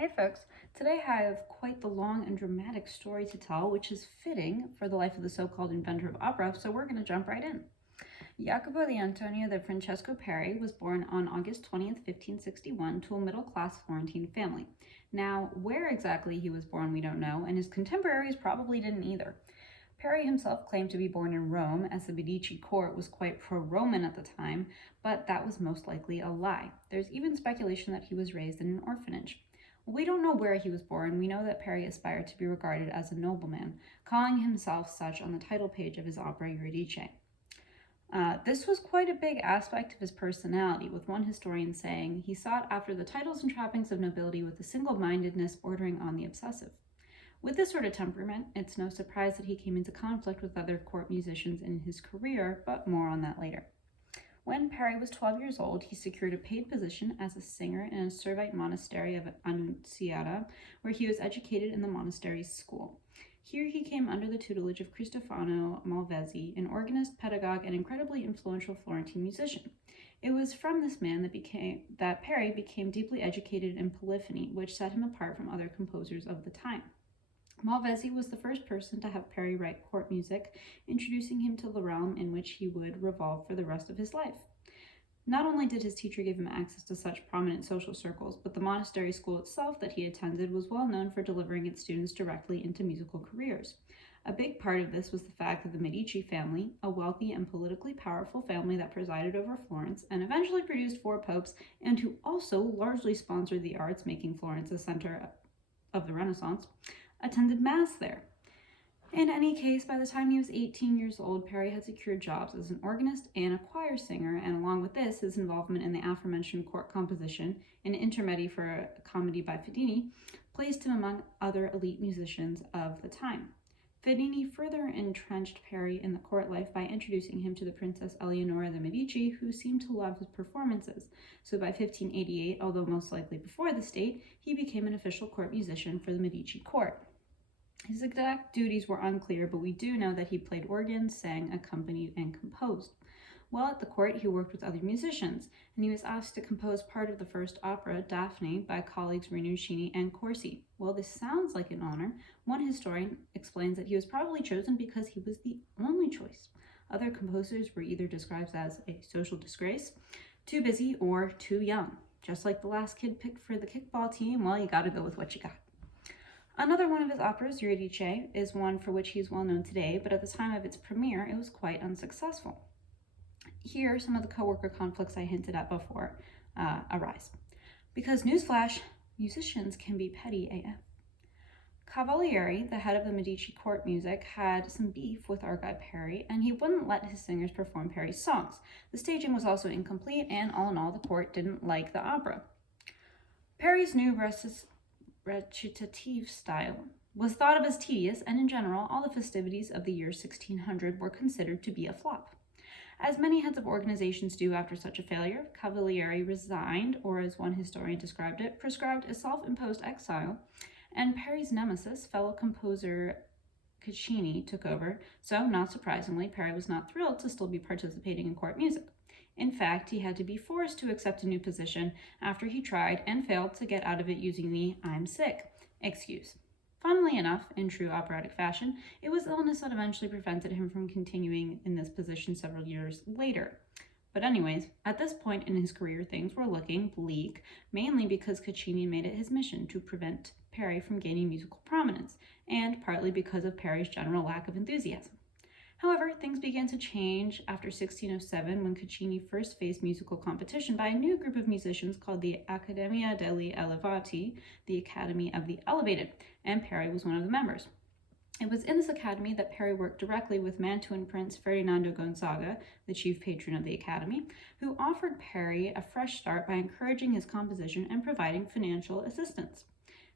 Hey folks, today I have quite the long and dramatic story to tell, which is fitting for the life of the so-called inventor of opera, so we're going to jump right in. Jacopo di Antonio da Francesco Peri was born on August 20th, 1561, to a middle-class Florentine family. Now, where exactly he was born we don't know, and his contemporaries probably didn't either. Peri himself claimed to be born in Rome, as the Medici court was quite pro-Roman at the time, but that was most likely a lie. There's even speculation that he was raised in an orphanage. We don't know where he was born. We know that Peri aspired to be regarded as a nobleman, calling himself such on the title page of his opera Eurydice. This was quite a big aspect of his personality, with one historian saying he sought after the titles and trappings of nobility with a single-mindedness bordering on the obsessive. With this sort of temperament, it's no surprise that he came into conflict with other court musicians in his career, but more on that later. When Peri was 12 years old, he secured a paid position as a singer in a Servite monastery of Annunziata, where he was educated in the monastery's school. Here he came under the tutelage of Cristofano Malvesi, an organist, pedagogue, and incredibly influential Florentine musician. It was from this man that Peri became deeply educated in polyphony, which set him apart from other composers of the time. Malvesi was the first person to have Peri write court music, introducing him to the realm in which he would revolve for the rest of his life. Not only did his teacher give him access to such prominent social circles, but the monastery school itself that he attended was well known for delivering its students directly into musical careers. A big part of this was the fact that the Medici family, a wealthy and politically powerful family that presided over Florence and eventually produced 4 popes, and who also largely sponsored the arts, making Florence a center of the Renaissance, attended mass there. In any case, by the time he was 18 years old, Peri had secured jobs as an organist and a choir singer, and along with this, his involvement in the aforementioned court composition, an intermedi for a comedy by Fedini, placed him among other elite musicians of the time. Fedini further entrenched Peri in the court life by introducing him to the Princess Eleonora de' Medici, who seemed to love his performances. So by 1588, although most likely before this date, he became an official court musician for the Medici court. His exact duties were unclear, but we do know that he played organ, sang, accompanied, and composed. While at the court, he worked with other musicians, and he was asked to compose part of the first opera, Daphne, by colleagues Rinuccini and Corsi. While this sounds like an honor, one historian explains that he was probably chosen because he was the only choice. Other composers were either described as a social disgrace, too busy, or too young. Just like the last kid picked for the kickball team, well, you gotta go with what you got. Another one of his operas, Eurydice, is one for which he is well known today, but at the time of its premiere, it was quite unsuccessful. Here, some of the co-worker conflicts I hinted at before arise. Because, newsflash, musicians can be petty AF. Cavalieri, the head of the Medici court music, had some beef with our guy Peri, and he wouldn't let his singers perform Peri's songs. The staging was also incomplete, and all in all, the court didn't like the opera. Peri's new recitative style was thought of as tedious, and in general, all the festivities of the year 1600 were considered to be a flop. As many heads of organizations do after such a failure, Cavalieri resigned, or as one historian described it, prescribed a self-imposed exile, and Peri's nemesis, fellow composer Caccini, took over, so not surprisingly, Peri was not thrilled to still be participating in court music. In fact, he had to be forced to accept a new position after he tried and failed to get out of it using the "I'm sick" excuse. Funnily enough, in true operatic fashion, it was illness that eventually prevented him from continuing in this position several years later. But anyways, at this point in his career, things were looking bleak, mainly because Caccini made it his mission to prevent Peri from gaining musical prominence, and partly because of Peri's general lack of enthusiasm. However, things began to change after 1607 when Caccini first faced musical competition by a new group of musicians called the Accademia degli Elevati, the Academy of the Elevated, and Peri was one of the members. It was in this academy that Peri worked directly with Mantuan Prince Ferdinando Gonzaga, the chief patron of the academy, who offered Peri a fresh start by encouraging his composition and providing financial assistance.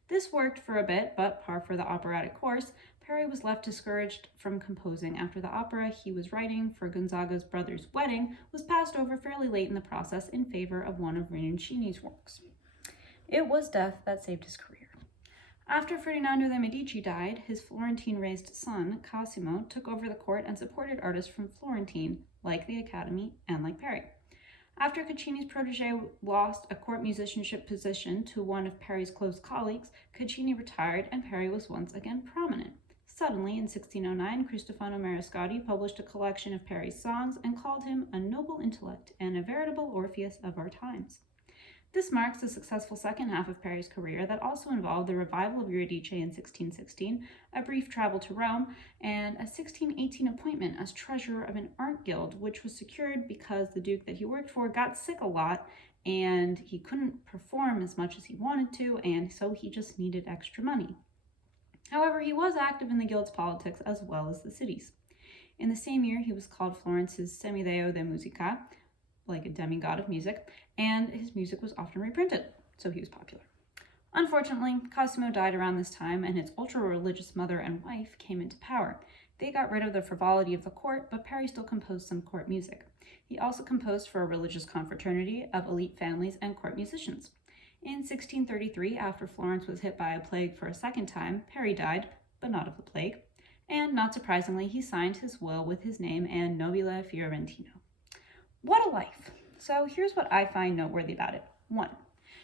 This worked for a bit, but par for the operatic course, Peri was left discouraged from composing after the opera he was writing for Gonzaga's brother's wedding was passed over fairly late in the process in favor of one of Rinuccini's works. It was death that saved his career. After Ferdinando de' Medici died, his Florentine-raised son, Cosimo, took over the court and supported artists from Florentine, like the Academy and like Peri. After Caccini's protege lost a court musicianship position to one of Peri's close colleagues, Caccini retired and Peri was once again prominent. Suddenly, in 1609, Cristofano Mariscotti published a collection of Peri's songs and called him a noble intellect and a veritable Orpheus of our times. This marks the successful second half of Peri's career that also involved the revival of Eurydice in 1616, a brief travel to Rome, and a 1618 appointment as treasurer of an art guild, which was secured because the duke that he worked for got sick a lot and he couldn't perform as much as he wanted to, and so he just needed extra money. However, he was active in the guild's politics as well as the city's. In the same year, he was called Florence's semideo de musica, like a demigod of music, and his music was often reprinted, so he was popular. Unfortunately, Cosimo died around this time, and his ultra-religious mother and wife came into power. They got rid of the frivolity of the court, but Peri still composed some court music. He also composed for a religious confraternity of elite families and court musicians. In 1633, after Florence was hit by a plague for a second time, Peri died, but not of the plague, and not surprisingly, he signed his will with his name and Nobile Fiorentino. What a life! So here's what I find noteworthy about it. 1.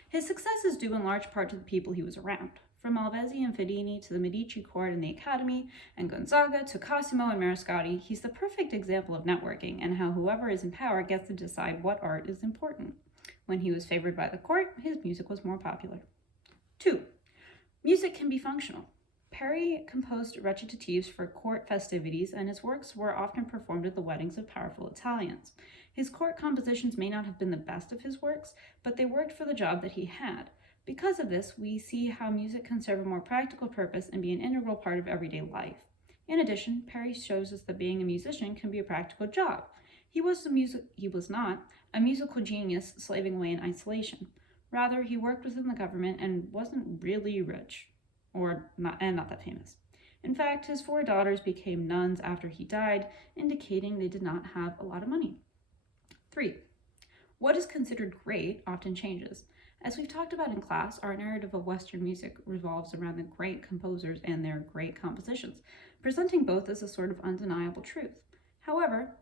His success is due in large part to the people he was around. From Malvesi and Fedini to the Medici court and the Academy, and Gonzaga to Cosimo and Mariscotti, he's the perfect example of networking and how whoever is in power gets to decide what art is important. When he was favored by the court, his music was more popular. 2. Music can be functional. Peri composed recitatives for court festivities, and his works were often performed at the weddings of powerful Italians. His court compositions may not have been the best of his works, but they worked for the job that he had. Because of this, we see how music can serve a more practical purpose and be an integral part of everyday life. In addition, Peri shows us that being a musician can be a practical job. He was not a musical genius slaving away in isolation. Rather, he worked within the government and wasn't really rich, not that famous. In fact, his 4 daughters became nuns after he died, indicating they did not have a lot of money. 3. What is considered great often changes. As we've talked about in class, our narrative of Western music revolves around the great composers and their great compositions, presenting both as a sort of undeniable truth. However,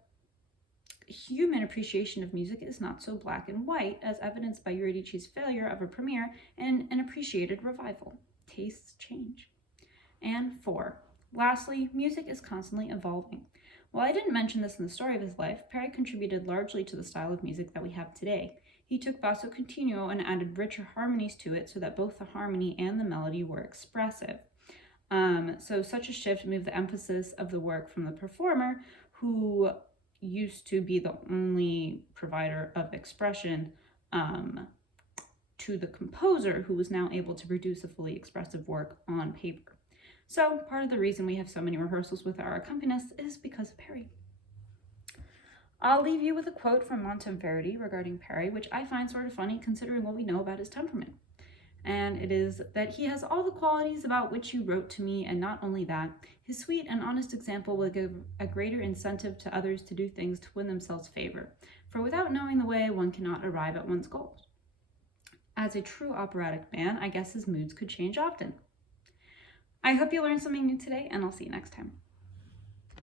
human appreciation of music is not so black and white, as evidenced by Eurydice's failure of a premiere and an appreciated revival. Tastes change. And 4. Lastly, music is constantly evolving. While I didn't mention this in the story of his life, Peri contributed largely to the style of music that we have today. He took basso continuo and added richer harmonies to it so that both the harmony and the melody were expressive. So such a shift moved the emphasis of the work from the performer, who used to be the only provider of expression, to the composer, who was now able to produce a fully expressive work on paper. So part of the reason we have so many rehearsals with our accompanists is because of Peri. I'll leave you with a quote from Monteverdi regarding Peri, which I find sort of funny considering what we know about his temperament. And it is that he has all the qualities about which you wrote to me, and not only that, his sweet and honest example will give a greater incentive to others to do things to win themselves favor. For without knowing the way, one cannot arrive at one's goals. As a true operatic man, I guess his moods could change often. I hope you learned something new today, and I'll see you next time.